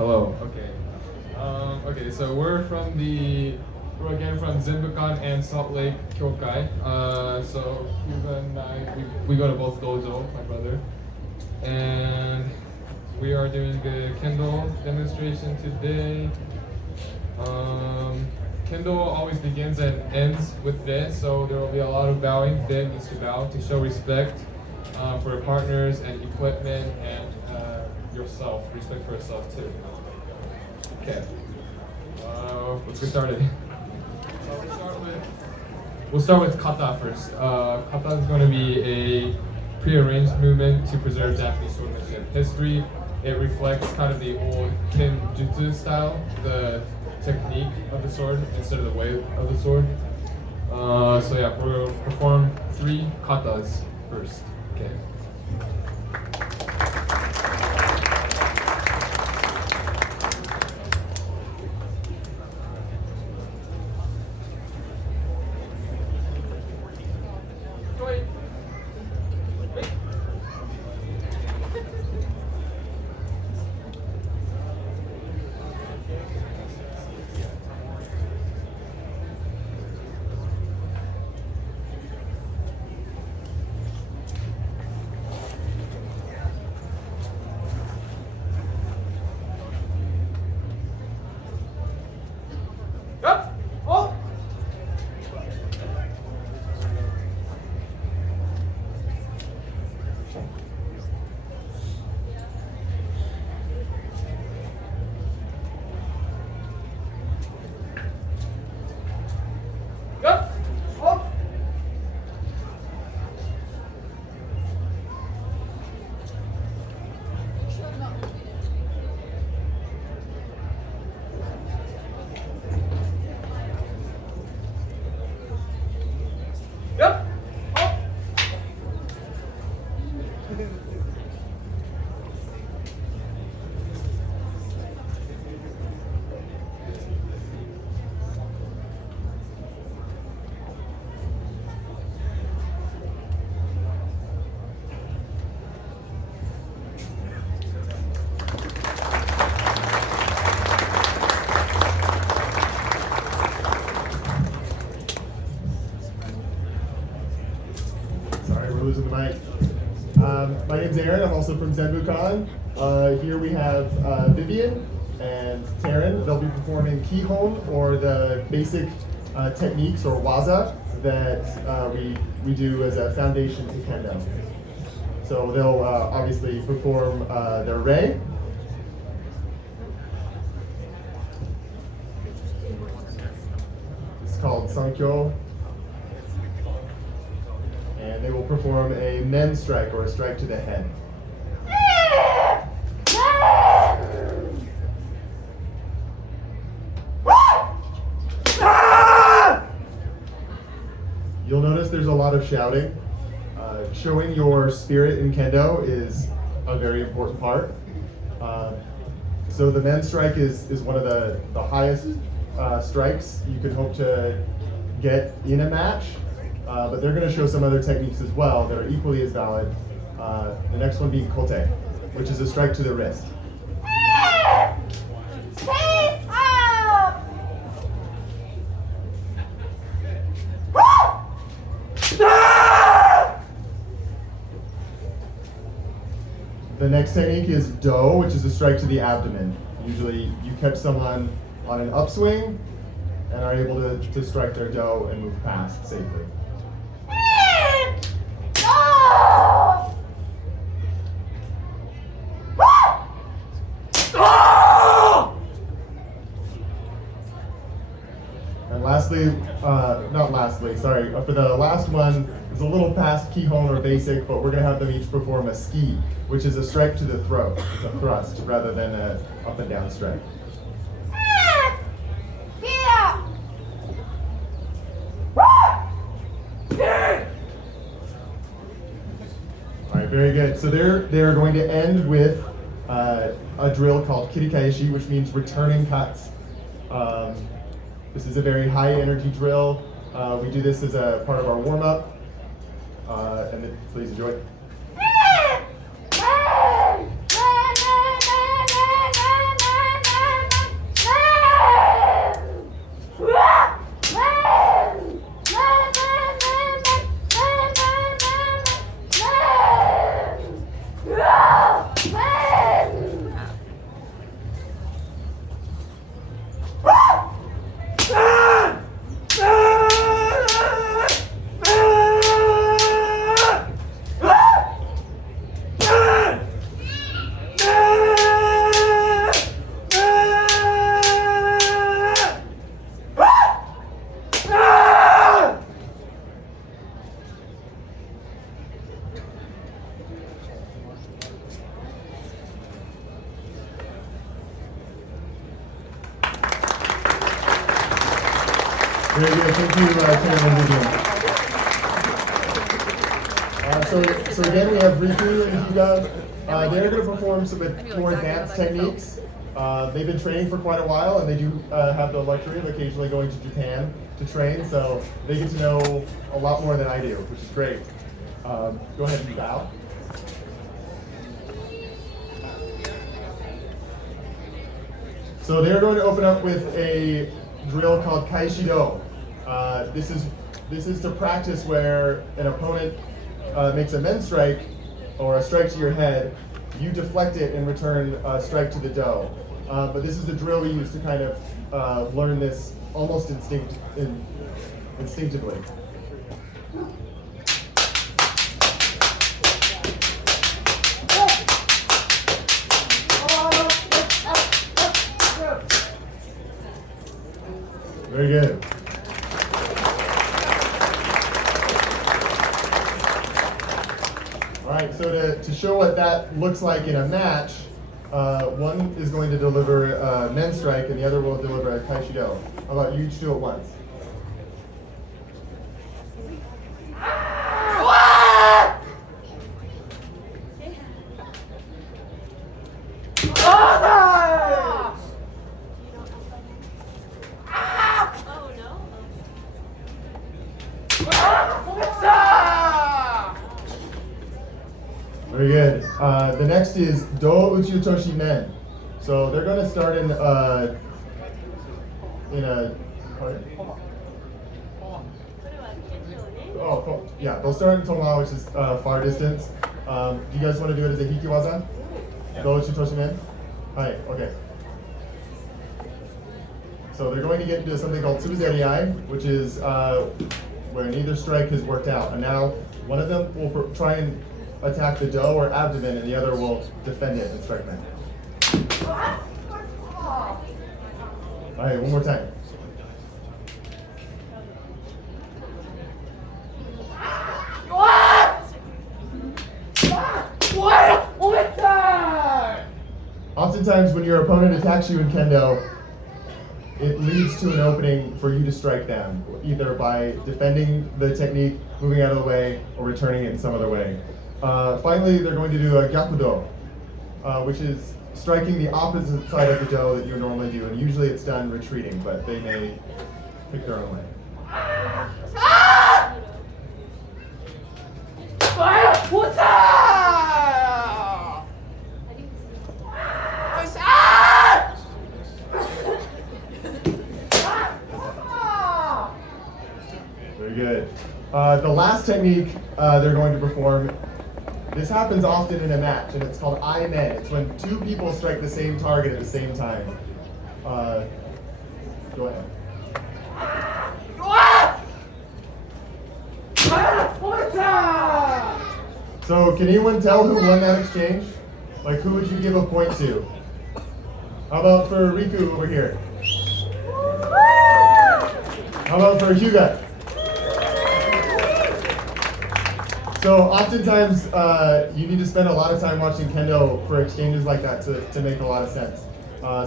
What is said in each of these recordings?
Hello. Okay. Okay. So we're again from Zen Bu Kan and Salt Lake Kyokai. So Hugo and I, we go to both dojo, my brother, and we are doing the Kendo demonstration today. Kendo always begins and ends with Re, so there will be a lot of bowing. Re means to bow, to show respect for your partners and equipment and yourself, respect for yourself too. Okay, let's get started. We'll start with kata first. Kata is going to be a prearranged movement to preserve Japanese swordsmanship history. It reflects kind of the old Kenjutsu style, the technique of the sword instead of the way of the sword. So yeah, we'll perform 3 katas first. Okay. Sorry, we're losing the mic. My name's Aaron. I'm also from Zen Bu Kan. Here we have Vivian and Taryn. They'll be performing Kihon, or the basic techniques or waza that we do as a foundation to Kendo. So they'll obviously perform their rei. It's called Sankyo. And they will perform a men strike, or a strike to the head. You'll notice there's a lot of shouting. Showing your spirit in Kendo is a very important part. So the men strike is one of the highest strikes you could hope to get in a match. But they're going to show some other techniques as well that are equally as valid. The next one being kote, which is a strike to the wrist. The next technique is do, which is a strike to the abdomen. Usually you catch someone on an upswing and are able to strike their do and move past safely. And lastly, not lastly, sorry, for the last one, it's a little past Kihon or basic, but we're going to have them each perform a ski, which is a strike to the throat. It's a thrust rather than a up and down strike. All right, very good. So they're going to end with a drill called kirikaeshi, which means returning cuts. This is a very high energy drill. We do this as a part of our warm up, and please enjoy. Very good. Thank you, Tim and Vivian. So again, we have Riku and Hyuga. They're going to perform some more advanced techniques. They've been training for quite a while, and they do have the luxury of occasionally going to Japan to train, so they get to know a lot more than I do, which is great. Go ahead and bow. So they're going to open up with a drill called Kaishido. This is to practice where an opponent makes a men strike or a strike to your head. You deflect it and return a strike to the do. But this is a drill we use to kind of learn this almost instinctively. Very good. All right, so to show what that looks like in a match, one is going to deliver a men strike and the other will deliver a kaishido. How about you each do it once? Very good. The next is Do Uchutoshi Men. So they're going to start in a pardon? Oh, yeah. They'll start in Toma, which is far distance. Do you guys want to do it as a hikiwaza? Do Uchutoshi Men. Hi. Okay. So they're going to get into something called tsuzeriai, which is where neither strike has worked out, and now one of them will try and attack the do or abdomen, and the other will defend it and strike men. All right, one more time. Oftentimes, when your opponent attacks you in kendo, it leads to an opening for you to strike them, either by defending the technique, moving out of the way, or returning it in some other way. Finally, they're going to do a gyakudo, which is striking the opposite side of the do that you would normally do, and usually it's done retreating, but they may pick their own way. Very good. The last technique they're going to perform, this happens often in a match, and it's called I-men. It's when two people strike the same target at the same time. Go ahead. So can anyone tell who won that exchange? Like, who would you give a point to? How about for Riku over here? How about for Hyuga? So oftentimes you need to spend a lot of time watching kendo for exchanges like that to make a lot of sense.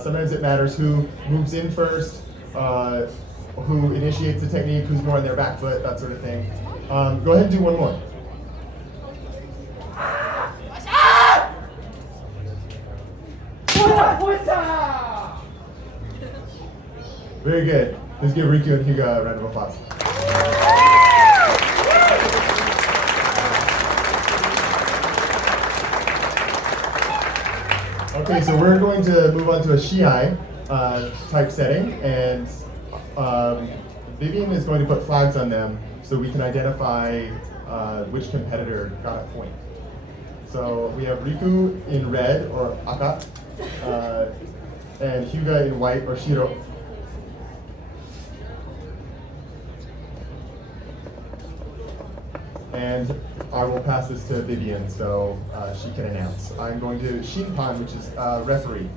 Sometimes it matters who moves in first, who initiates the technique, who's more on their back foot, that sort of thing. Go ahead and do one more. Very good. Let's give Riku and Hyuga a round of applause. Okay, so we're going to move on to a shiai type setting, and Vivian is going to put flags on them so we can identify which competitor got a point. So we have Riku in red, or aka, and Hyuga in white, or shiro. And I will pass this to Vivian so she can announce. I'm going to Shinpan, which is referee.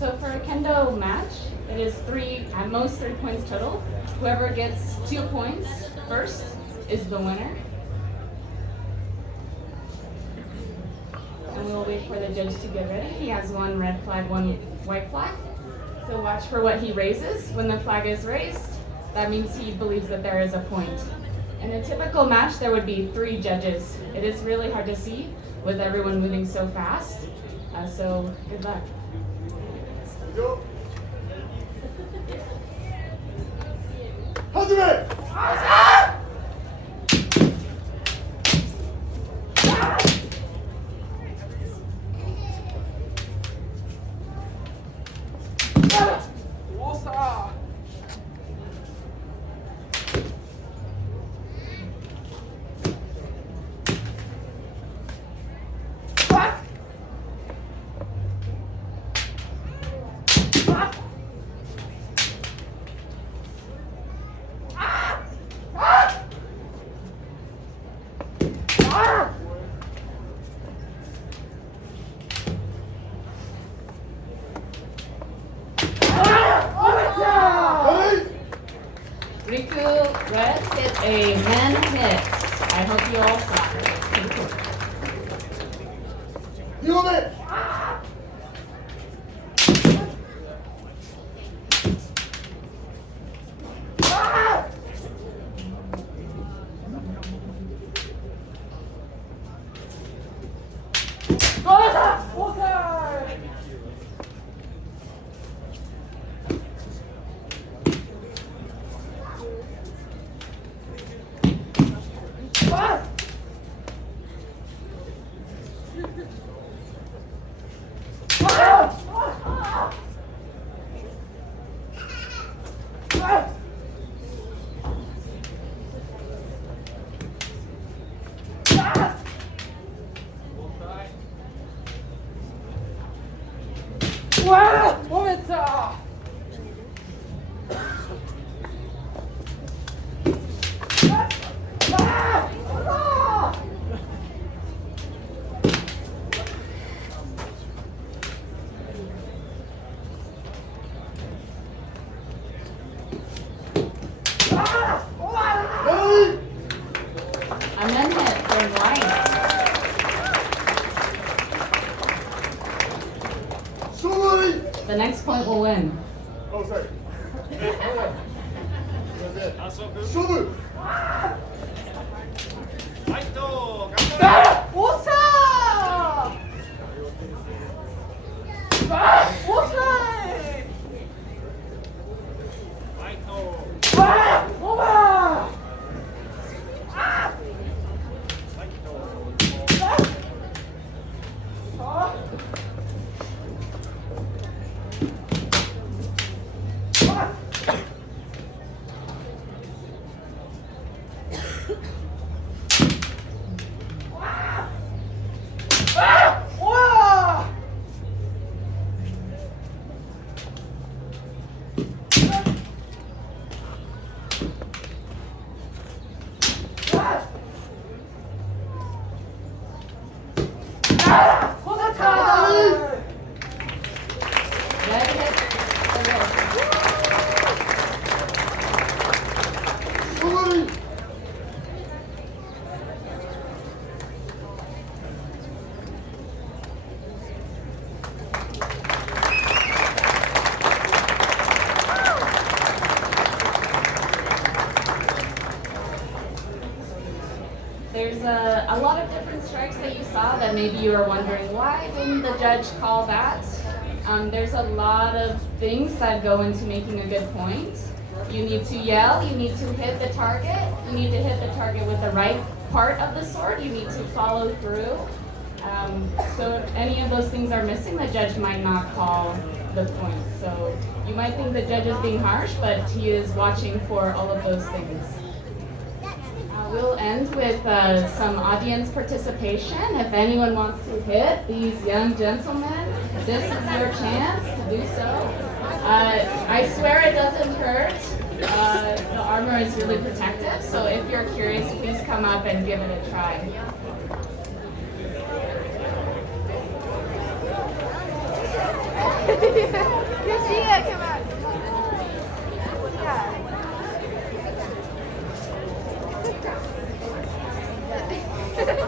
So for a kendo match, it is at most 3 points total. Whoever gets 2 points first is the winner. And and we'll wait for the judge to get ready. He has one red flag, one white flag. So watch for what he raises. When the flag is raised, that means he believes that there is a point. In a typical match, there would be 3 judges. It is really hard to see with everyone moving so fast. So good luck. Go. Hajime! Riku Red hit a men hit. I hope you all saw it. A men hit for white. The next point will win. Oh, sorry. Red hit the wrist. There's a lot of different strikes that you saw that maybe you were wondering, why didn't the judge call that? There's a lot of things that go into making a good point. You need to yell, you need to hit the target, you need to hit the target with the right part of the sword, you need to follow through. So if any of those things are missing, the judge might not call the point. So you might think the judge is being harsh, but he is watching for all of those things. We'll end with some audience participation. If anyone wants to hit these young gentlemen, this is your chance to do so. I swear it doesn't hurt. The armor is really protective, so if you're curious, please come up and give it a try. You see it, come on. Yeah.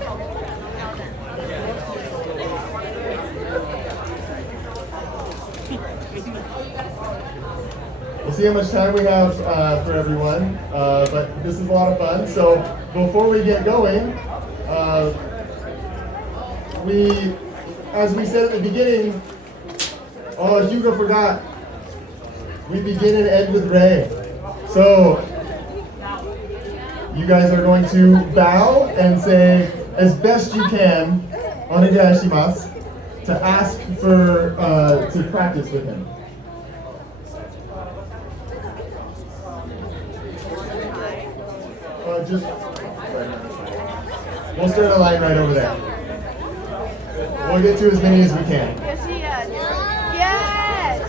We'll see how much time we have for everyone, but this is a lot of fun. So before we get going, as we said at the beginning, oh, Hugo forgot. We begin and end with Ray. So you guys are going to bow and say, as best you can, onegaishimasu, to ask for, to practice with him. We'll start a line right over there. We'll get to as many as we can. Yes.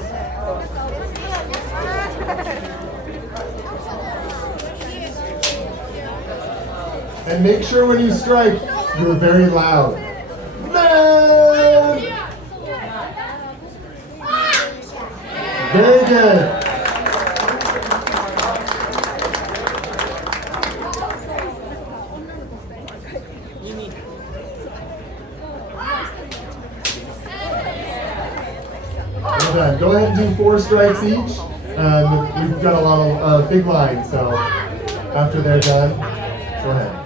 And make sure when you strike, you're very loud. Man! Very good. Well done. Go ahead and do 4 strikes each. We've got a lot of big lines, so after they're done, go ahead.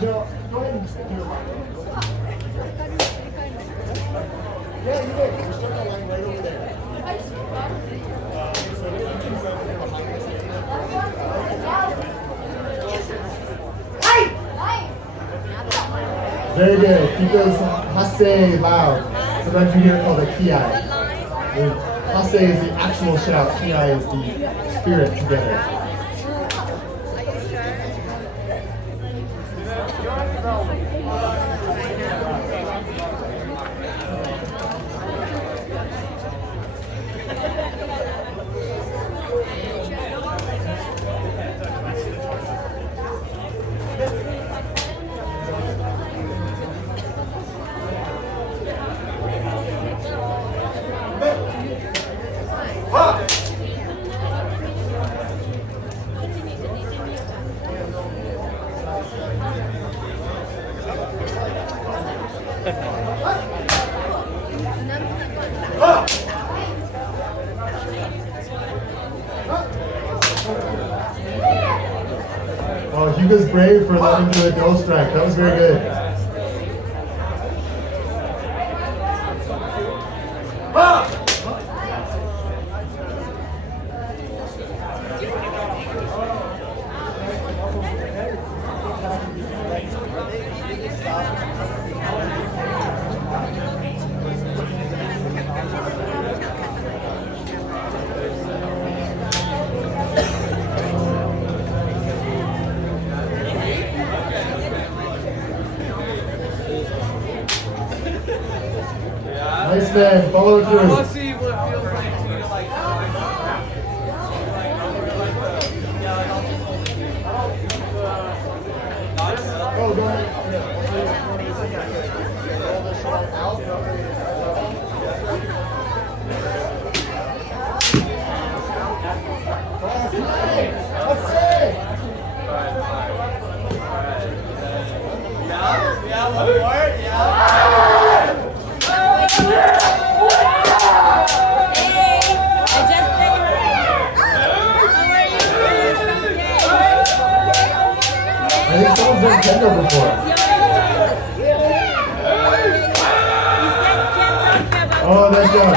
Joe, go ahead and do it. Yeah, you did. We're starting a line right over there. Very good. Keep those hase loud. Sometimes you hear it called a kiai. Hase is the actual shout. Kiai is the spirit together. Oh, Hugo's brave for letting do a dough strike. That was very good. Nice man, follow through. Let's see what it feels like to like. Oh, go ahead. Yeah, one more. Yeah. I think someone's done Kendo before. Oh, nice job.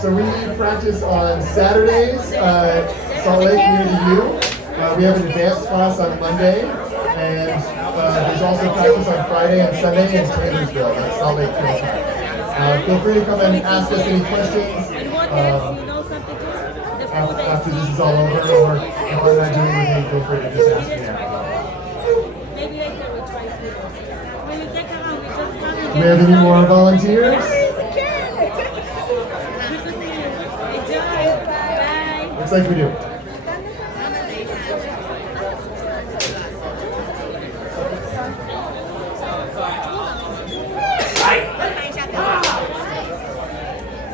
So we practice on Saturdays, Salt Lake near the U. We have an advanced class on Monday, and there's also practice on Friday and Sunday in Taylorsville, that's Salt Lake Trail Time. Feel free to come and ask us any questions after this is all over, or if I'm not doing anything, feel free to just ask me now. Do we have any more volunteers? Looks like we do.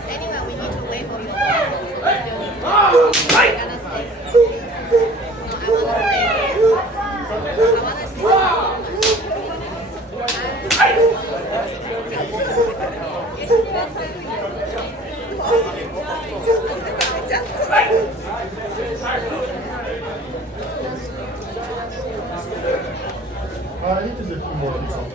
Anyway, we need to wait for you. I wanna stay. I think there's a few more people.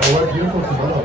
Oh, what a beautiful kimono.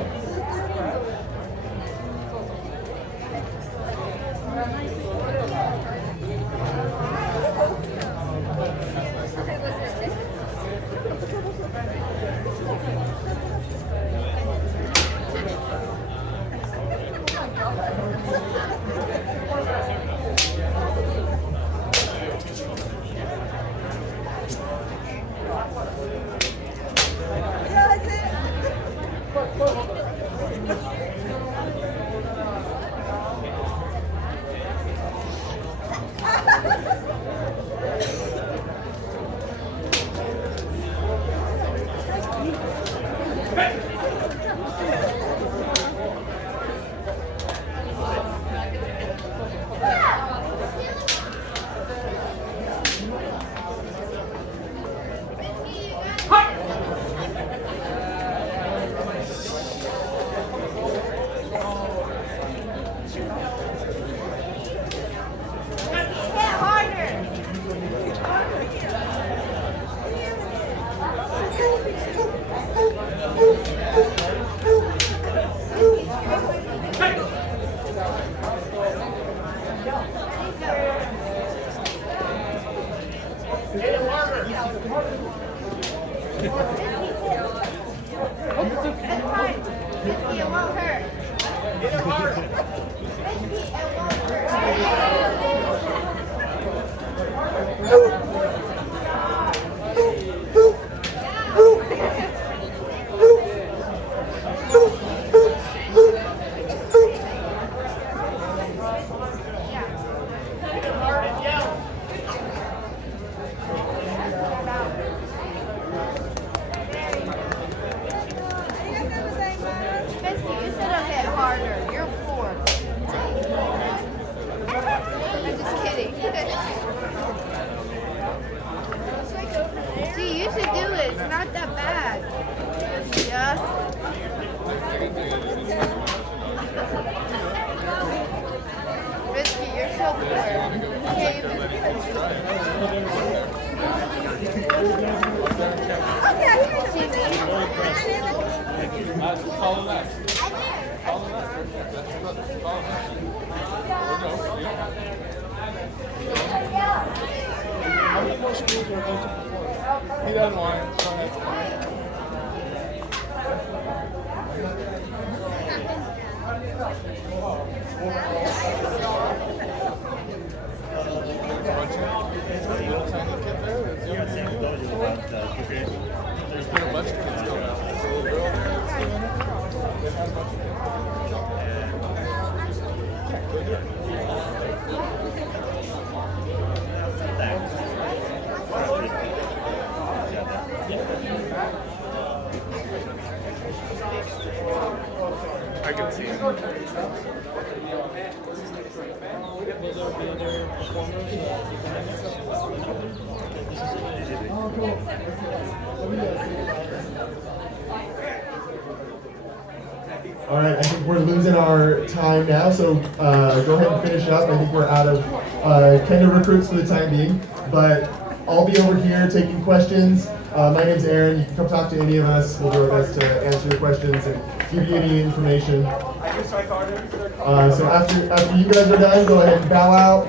He doesn't want it, so that's fine. There's been a bunch of kids going out. There's a little girl there that's doing it. They've had a bunch of kids. I can see it. All right, I think we're losing our time now, so go ahead and finish up. I think we're out of Kendo recruits for the time being, but I'll be over here taking questions. My name's Aaron. You can come talk to any of us. We'll do our best to answer your questions and give you any information. So after you guys are done, go ahead and bow out.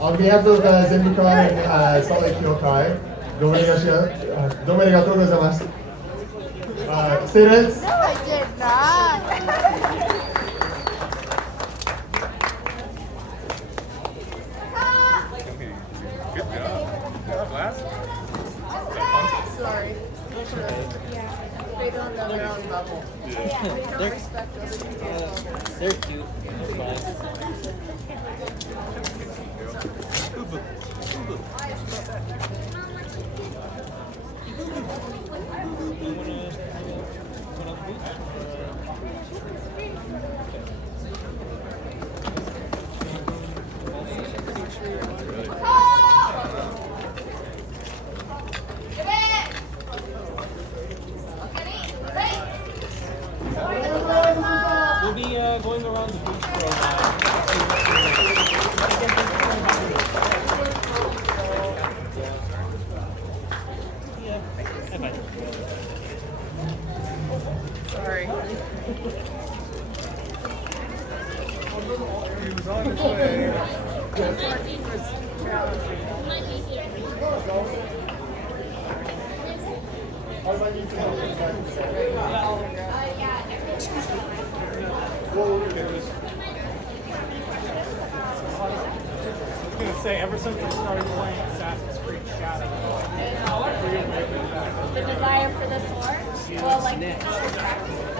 On behalf of Zen Bu Kan and Salt Lake Kyokai, どうもありがとうございます。Students? No, I did not. Good job. Class? Sorry. Yeah. They don't know their own level. Yeah. They don't respect us. They're cute. They're fine. We'll be going around the beach for a while. Sorry. He was on his way. Parking was challenging. I was going to say, ever since I started playing Assassin's Creed Shadow, The desire for this war? Well, like, practice.